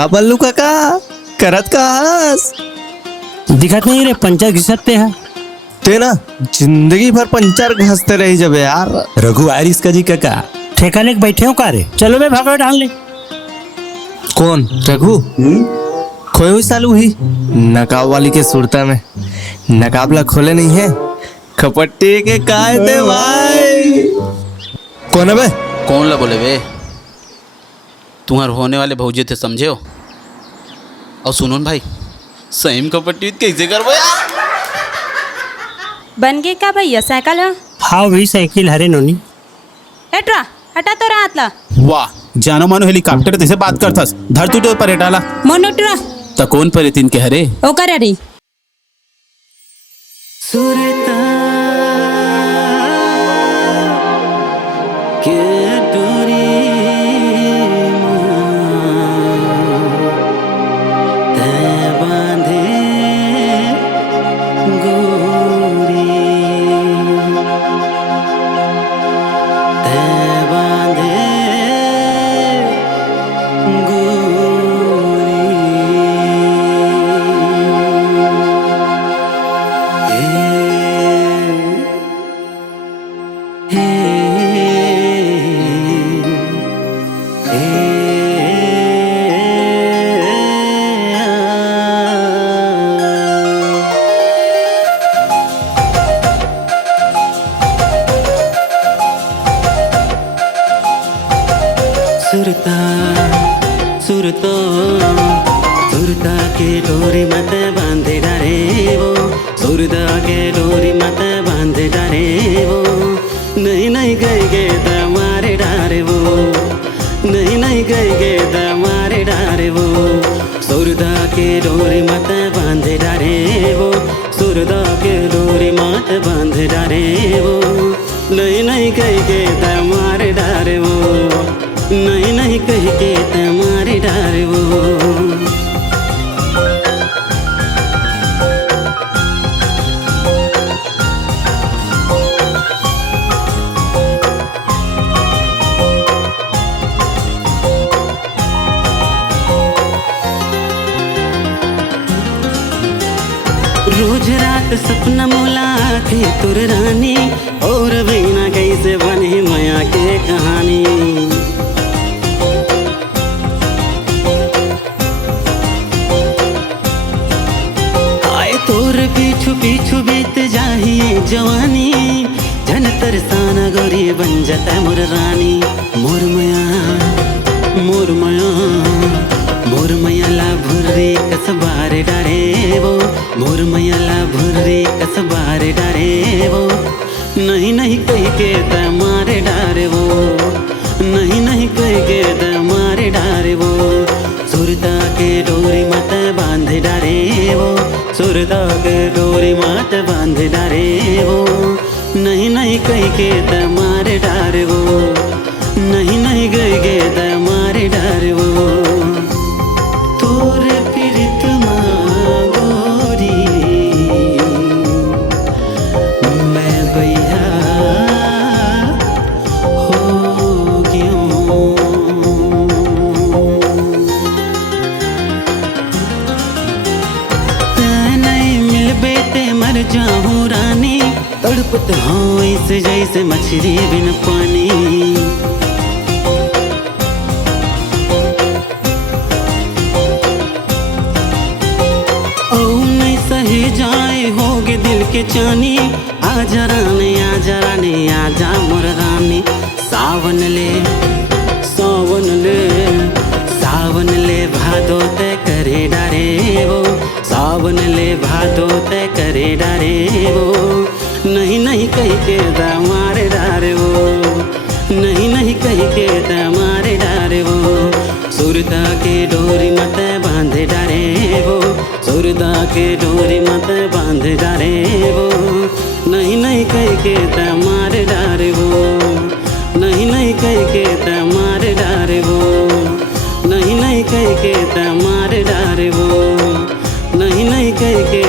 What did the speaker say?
का बल्लू काका करत का हस दिखत नहीं रे, पंचर घिसते हैं। ते ना जिंदगी भर पंचर घसते रही जब यार। रघु आयरिस का जी काका ठेका लेके बैठे हो का रे? चलो बे भागो डाल ले। कौन रघु? खोई हुई सालू ही नकाब वाली के सुरता में नकाबला खोले नहीं है खपट्टी के कायदे भाई। कौन है बे? कौन ला बोले बे? तुम्हारे होने वाले भौजे थे समझे हो। और सुनो न भाई, सही में कपट्टी कैसे करबो यार? बन गए का भैया साइकिल है? हाँ वही साइकिल हरे नोनी। एट्रा हटा तो रात ला वाह, जानो मानो हेलीकॉप्टर तैसे बात करथस, धर तू तो पर हेटाला मोनोट्रा त कौन पर तीन के हरे ओ कर रही सुरता के डोरी ते बांधे गोरी ते बांधे सुरता सुरतो सुरता के डोरी मत बांधे डारे वो, सुरता के डोरी मत बांधे डारे वो, नहीं नहीं गए गे मारे डारे वो, नहीं नहीं गए गे मारे डारे वो, सुरता के डोरी मत बांधे डारे वो, सुरता के डोरी मत बांधे डारे वो, नहीं नहीं गए गे मारे डारे वो, नहीं नहीं कह के तुम्हारे डार वो। रोज रात सपना मोला थे तुर रानी, और बिना कैसे बने माया के कहानी। तोर पीछू पीछू बीत जाही जवानी, जन तरसाना गोरी बन जाता मोर रानी। मोर मया मोर मया मोर मया ला भुर्रे कसबार डारे वो, मोर मया ला भुर्रे कसबार डारे वो, नहीं नहीं कह के मारे डारे वो, नहीं नहीं कह के मारे डारे वो, सुरता के डोरी मत बांध डारे वो, सुरता के डोरी मत बांध डारे वो, नहीं नहीं कह के मारे डारे वो, नहीं नहीं गए गे मारे डारे वो। तोर पीड़ित गोरी मैं भैया हो गया। मर जाऊं रानी, तड़पत हूँ ऐसे जैसे मछली बिन पानी। ओ नहीं सही जाए होगे दिल के चानी, आजा रानी आजा रानी आजा मोर रानी। सावन ले सावन ले सावन ले भादो ते करे डारे वो, सावन ले भादो ते करे डारे वो, नहीं नहीं कह के मारे डारे वो, नहीं नहीं कह के मारे डारे वो, सुरता के डोरी मत बांध डारे वो, सुरता के डोरी मत बांध डारे वो, नहीं नहीं कह के मारे डारे वो, नहीं नहीं कह के मारे डारे वो, नहीं नहीं कह के मारे डारे वो, नहीं नहीं कह के